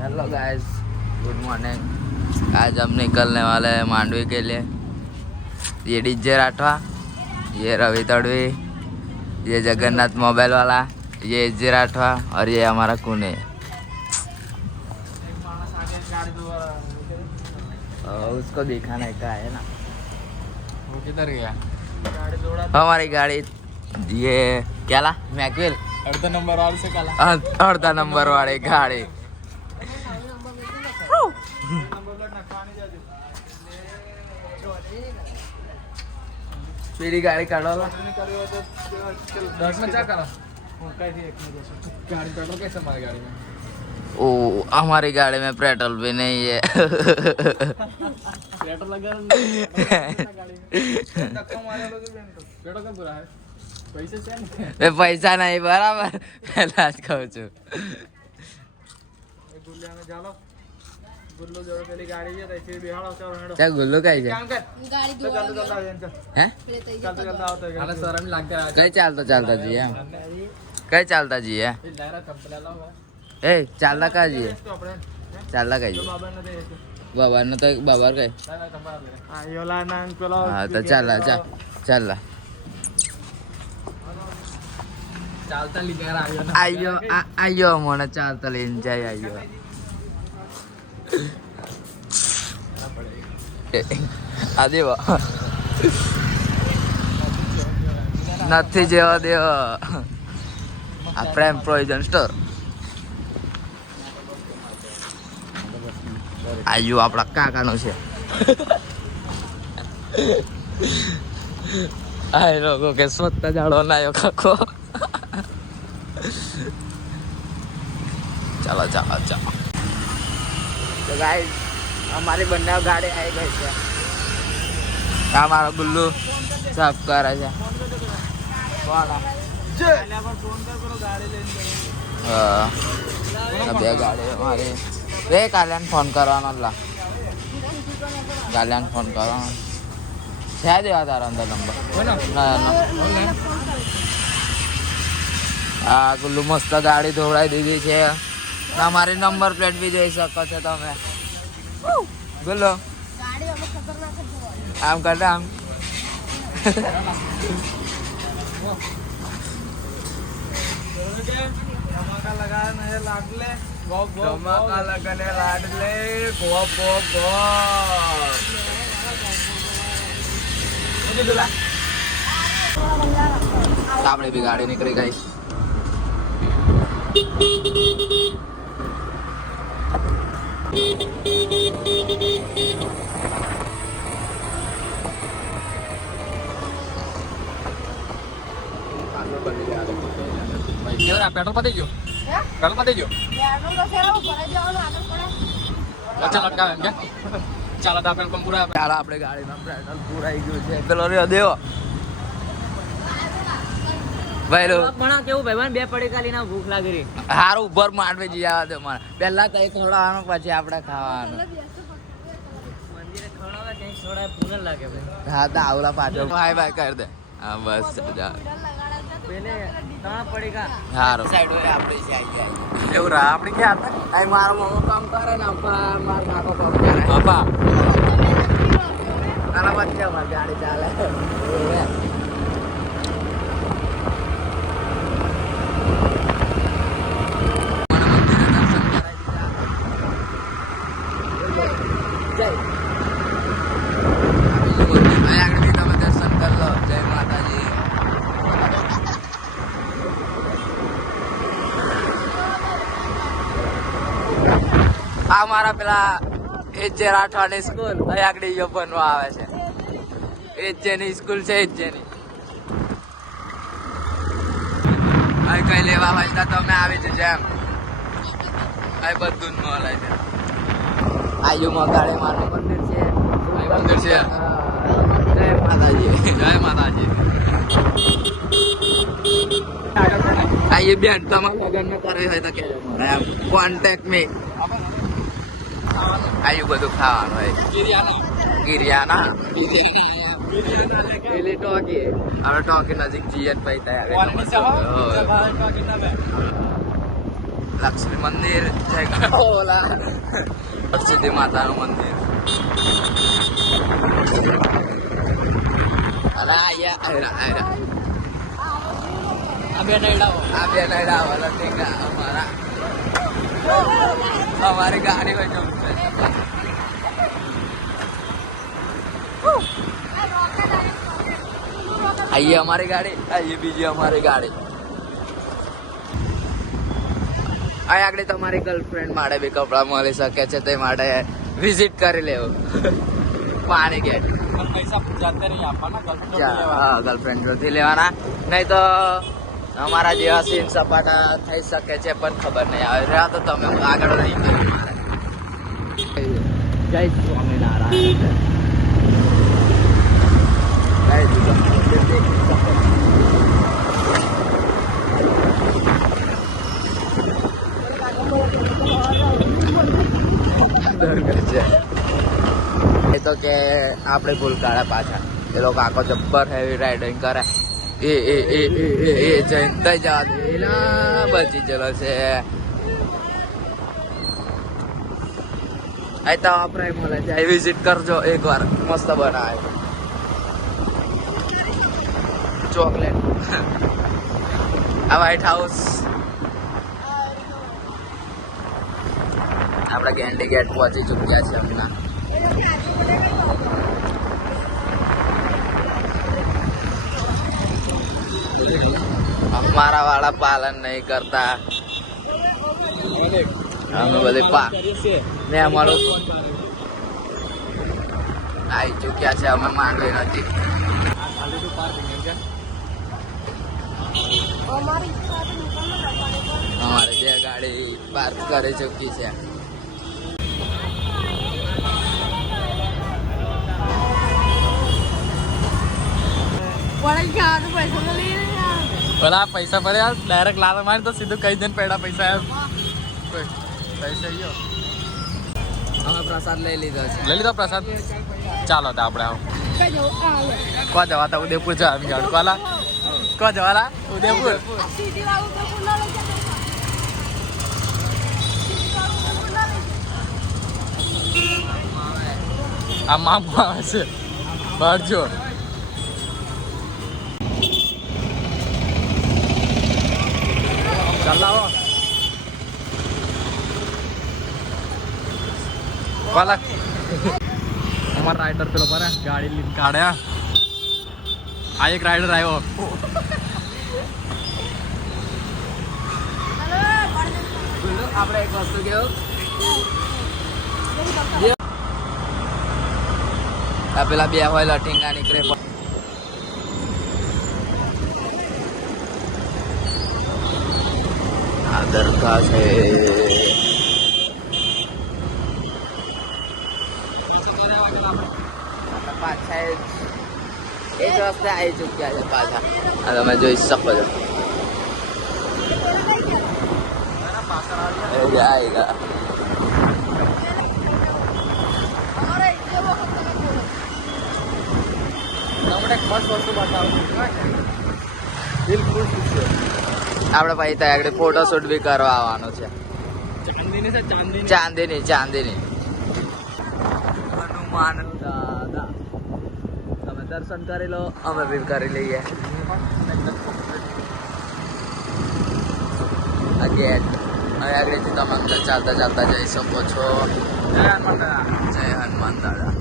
Hello guys, good morning. आज हम निकलने वाले हैं मांडवी के लिए। ये डीजे राठवा, ये रवि तड़वी, ये जगन्नाथ मोबाइल वाला, ये एजे राठवा और ये हमारा कुने। उसको दिखाने का है ना। वो किधर गया? हमारी गाड़ी ये क्या ला मैकविल अर्धा नंबर वाले से काला अर्धा नंबर वाली गाड़ी। पीली गाड़ी काढो गाड़ी पेट्रोल कैसे हमारी गाड़ी में? ओ हमारी गाड़ी में पेट्रोल भी नहीं है। पेट्रोल लगा पेट्रोल कब पूरा है? पैसे से पैसा नहीं बराबर पहला જ કહું છું। ગુલ્લાને ચાલો ગુલ્લો જોડે પેલી ગાડી છે તઈ બેહાડો ચાલો હેડો क्या गुल्लू कहीं છે? કામ કર ગાડી તો ચાલતો ચાલતો આવે છે હે ચાલતો ચાલતો આવતો હાલે શરમ લાગે આ કઈ ચાલતા ચાલતા જઈએ કઈ ચાલતા જઈએ ડાયરા કંપની લાવો એ ચાલતા કા જઈએ તો આપણે ચાલતા કઈ જઈએ બાબાને દે બાબાને તો બાબર કઈ ડાયરા કંપની આ યોલા ના પેલો હા તો ચાલ ચાલ ચાલતા લીધા આવ્યો ને આયો મને ચાલતા લઈને જાય આયો આ દેવો નથી જેવો દેવો આ પ્રેમ પ્રોવિઝન સ્ટોર આયુ આપણા કાકાનો છે આ લોકો કે સ્વતઃ જાડો નાયો કાકો ચાલો તો ગાઈસ हमारी બંને ગાડી આવી ગઈ છે આ મારો ગુલ્લુ સાફ કરે છે કોણ હા બે ગાડી મારી બે કાલ્યાને ફોન કરવાનો લા કાલ્યાને ફોન કરવાનો છે દેવા તારો અંદર નંબર ના આ ગુલ્લુ મસ્ત ગાડી ધોવડાવી દીધી છે મારી નંબર પ્લેટ બી જોઈ શકો છો તમે ગુલ્લુ આમ કર આમ ધમાકા લગાને લાડલે ગોપ ગોપ ધમાકા લગાને લાડલે ગોપ ગોપ ગોપ આપણી બી ગાડી નીકળી ગઈ પેટ્રોલ પતી ગયો પેટ્રોલ પતી ગયો ચાલ અટકાવે એમ કે ચાલો તો આપણે પૂરા ચાલો આપણે ગાડીમાં પેટ્રોલ પૂરાઈ ગયું છે પેલો રહ્યો દેવો ભાઈ પણ કેવું ભાઈ મને બે પડીકા લઈને ભૂખ લાગી રહી હારું ઉપર માંડવે જઈ આવવા દે મને પહેલા તો ખવડાવવાનું પછી આપણે ખાવાનું મંદિરે ખવડાવે ક્યાંક ખવડાવે પૂનર લાગે ભાઈ હા તો આવલા પાછળ બાય બાય કરી દે હા બસ જા પેલે ત્રણ પડીકા હારું સાઈડ હોય આપણી છે આવી જાય એવું રા આપણી ક્યાં હતા આ મારો મામો કામ કરે ને માર કાકો કામ કરે બાપા આના વચ્ચે અમારી ગાડી ચાલે આ મારા પેલા એજે રાઠવાની સ્કૂલ અહીં આગળ બનવા આવે છે એજેની સ્કૂલ છે એજેની અહીં કઈ લેવા હોય તો તમે આવી જજો એમ અહીં બધું જ મળે છે આજુમાં ગાડી મારું મંદિર છે મંદિર છે જય માતાજી જય માતાજી આ એ બેન તમારા લગ્ન માં કરવી હોય તો કે કોન્ટેક્ટ મી આયુ બધું ખાવાનું હોય ગિરિયાના પેલી ટોકી હવે ટોકી નજીક જઈએ પછી તૈયાર લક્ષ્મી મંદિર જય ઓલા હરસિદ્ધિ માતાનું મંદિર. અરે આયા આ બે નૈડા વાલા ટેકા અમારી ગાડી હોય જમશે. આઈએ અમારી ગાડી, આઈએ બીજી અમારી ગાડી. આ આગળ તમારી ગર્લફ્રેન્ડ માટે બી કપડા મળી શકે છે, તે માટે વિઝિટ કરી લેવું. પાણી ગેટ પૈસા જાતે નહીં આપવાના, હા ગર્લફ્રેન્ડ જોતી લેવાના, નહીં તો અમારા જેવા સીન સપાટા થઈ શકે છે પણ ખબર નહીં આવે. રહ્યા તો તમે આગળ નહીં કરી મારે. જય સ્વામિનારાયણ. એ તો કે આપણે ભૂલ કાઢે પાછા. એ લોકો આખો જબ્બર હેવી રાઇડિંગ કરે. એ જયંત જવા દે, એલા બચી ચલો છે. આ તો આપણે મળે છે, વિઝિટ કરજો એકવાર, મસ્ત બનાવે ચોકલેટ. આ વ્હાઈટ હાઉસ આપણે ગેન્ડી ગેટ પહોંચી ચૂક્યા છે હમણાં. અમારા વાળા પાલન નહીં કરતા. અમે બધી ને અમારું આવી ચૂક્યા છે. અમે માંડવી નથી. અમારે જે ગાડી પાર્ક કરી ચૂકી છે. પેલા પૈસા ભરે યાર, ડાયરેક્ટ લાલ મારી તો સીધું કહી દે પેડા પૈસા યાર. પૈસા ગયો. અમે પ્રસાદ લઈ લીધો છે. લઈ લીધો પ્રસાદ. ચાલો તો આપણે આવો કો જવાતા ઉદયપુર છે. એમ ગાડ કોલા કો જવાલા ઉદયપુર. આ મામું આવે છે બહારજો. ચલાવો કોલા. અમારા રાઇડર પેલો ભરે ગાડી લઈને કાઢ્યા. આ એક રાઇડર આવ્યો. આપણે એક વસ્તુ કેવું, પેલા બે હોય લઠીંગા નીકળે. આ દરગાહ છે. પાછા એ જ રસ્તે આવી ચૂક્યા છે પાછા. આ તમે જોઈ શકો છો. આવેગા આપણે ભાઈ ત્યાં આગળ ફોટોશૂટ બી કરવા આવવાનું છે. ચાંદીની હનુમાન દાદા. તમે દર્શન કરી લો, અમે બી કરી લઈએ. આ ગેટ હવે આગળથી તમે અંદર ચાલતા જઈ શકો છો. જય હનુમાન દાદા.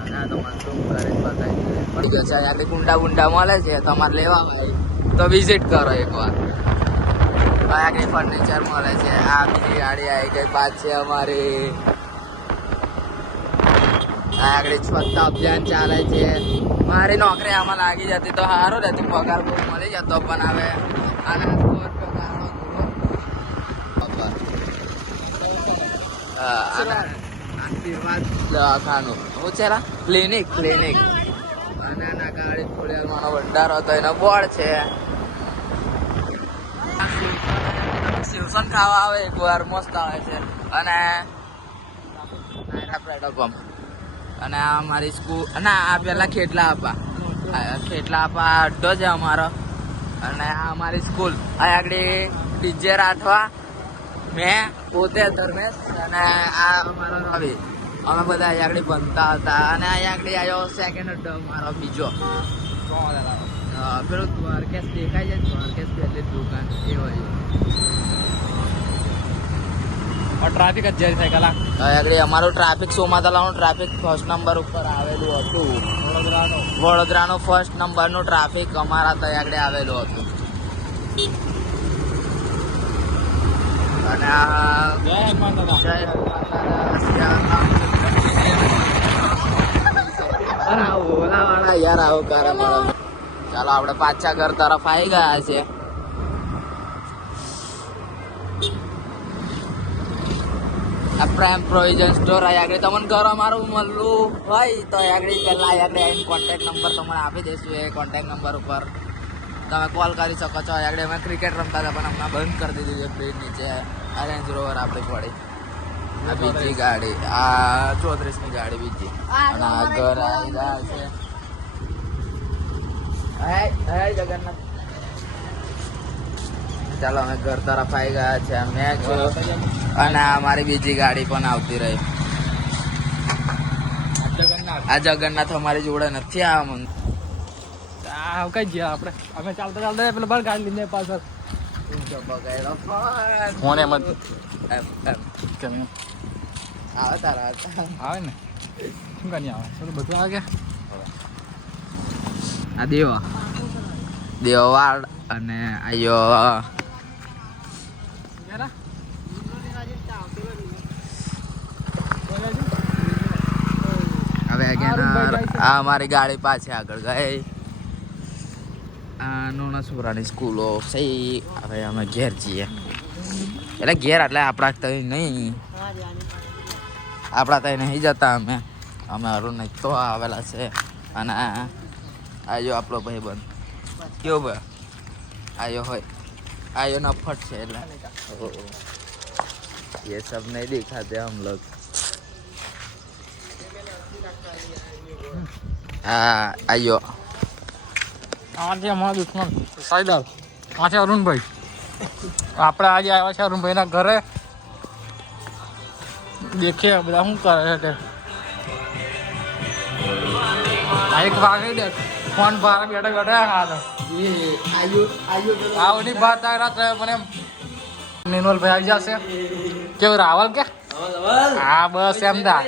અને આ તમારે શું કરે બતાવી પડી ગયો છે. અહીંયાથી ગુંડા મળે છે, તમારે લેવા હોય તો વિઝિટ કરો એકવાર. આગળ ફર્નિચર મળે છે. આ બીજી ગાડી આવી ગઈ પાછી અમારી. આગળ સ્વચ્છતા અભિયાન ચાલે છે. મારી નોકરી આમાં લાગી જતી તો સારું રહેતું, પગાર બહુ મળી જતો. પણ હવે આના આશીર્વાદ દવાખાનું શું છે ક્લિનિક. અને એના ગાડી થોડી મારો ભંડારો હતો, એનો બોર્ડ છે. શિવસન ખાવા આવે એકવાર, મસ્ત આવે છે. અને પેટ્રોલ પંપ. અને આ અમારી સ્કૂલ. અને આ પેલા ખેટલા આપા અડ્ડો છે અમારો. અને આ અમારી સ્કૂલ. આ આગળ ડીજે રાઠવા મેં પોતે ધર્મેશ અને આ અમારો રવિ અમે બધા અહીંયા આગળ ભણતા હતા અને અહીંયા આગળ આવ્યો સેકન્ડ અડ્ડો મારો બીજો પેલું દ્વારકેશ દેખાય છે દ્વારકેશ પહેલી દુકાન એ હોય ટ્રાફિક જ જાય સાયકલ અહીંયા આગળ અમારું ટ્રાફિક સોમાતલાનું ટ્રાફિક ફર્સ્ટ નંબર ઉપર આવેલું હતું વડોદરાનું ફર્સ્ટ નંબરનું ટ્રાફિક અમારા ત્યાં આગળ આવેલું હતું અને યાર આવું કરે ચાલો આપણે પાછા ઘર તરફ આવી ગયા છે આ પ્રેમ પ્રોવિઝન સ્ટોર અહીંયા આગળ તમને ઘર અમારું મળવું હોય તો અહીંયા આગળ પહેલાં અહીંયા આગળ આવીને કોન્ટેક્ટ નંબર તમને આપી દઈશું એ કોન્ટેક્ટ નંબર ઉપર તમે કોલ કરી શકો છો અહીંયા આગળ અમે ક્રિકેટ રમતા હતા પણ હમણાં બંધ કરી દીધું છે બ્રિજ નીચે આ રેન્જ રોવર આપણી પડી આ બીજી ગાડી આ 34ની ગાડી બીજી અને આ ઘર આવી ગયા છે જગન્નાથ ચાલો અમે ઘર તરફ આવી ગયા છે મેં અને અમારી બીજી ગાડી પણ આવતી રહી આ જગન્નાથ અમારી જોડે નથી આ કઈ ગયા આપણે અમે ચાલતા ચાલતા પેલા બાર ગાડી લઈને પાછળ ફોન એમ જ કેમ આવે તારા આવે ને શું કાંઈ આવે બધું બધું આવે આ દેવવાડ અને આયો હવે આ અમારી ગાડી પાછી આગળ ગઈ આ નોણાસુરાની સ્કૂલો સહી હવે અમે ઘેર જઈએ એટલે ઘેર એટલે આપણા ત્યાં નહીં આપણા ત્યાં નહીં જતા અમે અરુણ તો આવેલા છે અને આયો આપણો ભાઈ બંધ કેવો ભાઈ આયો હોય आयो ना फट से ये सब नहीं दिखाते हम लोग हाँ आयो આજે અમારા દુશ્મન સાઈદાર આ છે અરુણભાઈ આપણે આજે આવ્યા છે અરુણભાઈના ઘરે દેખીએ બધા શું કરે છે એક વાગે દે ફોન બહાર બેઠા બેઠા હાથ આવની વાત આ રાત મને નિર્મલભાઈ આવી જશે કેવું રાવલ કે હા બસ એમ દા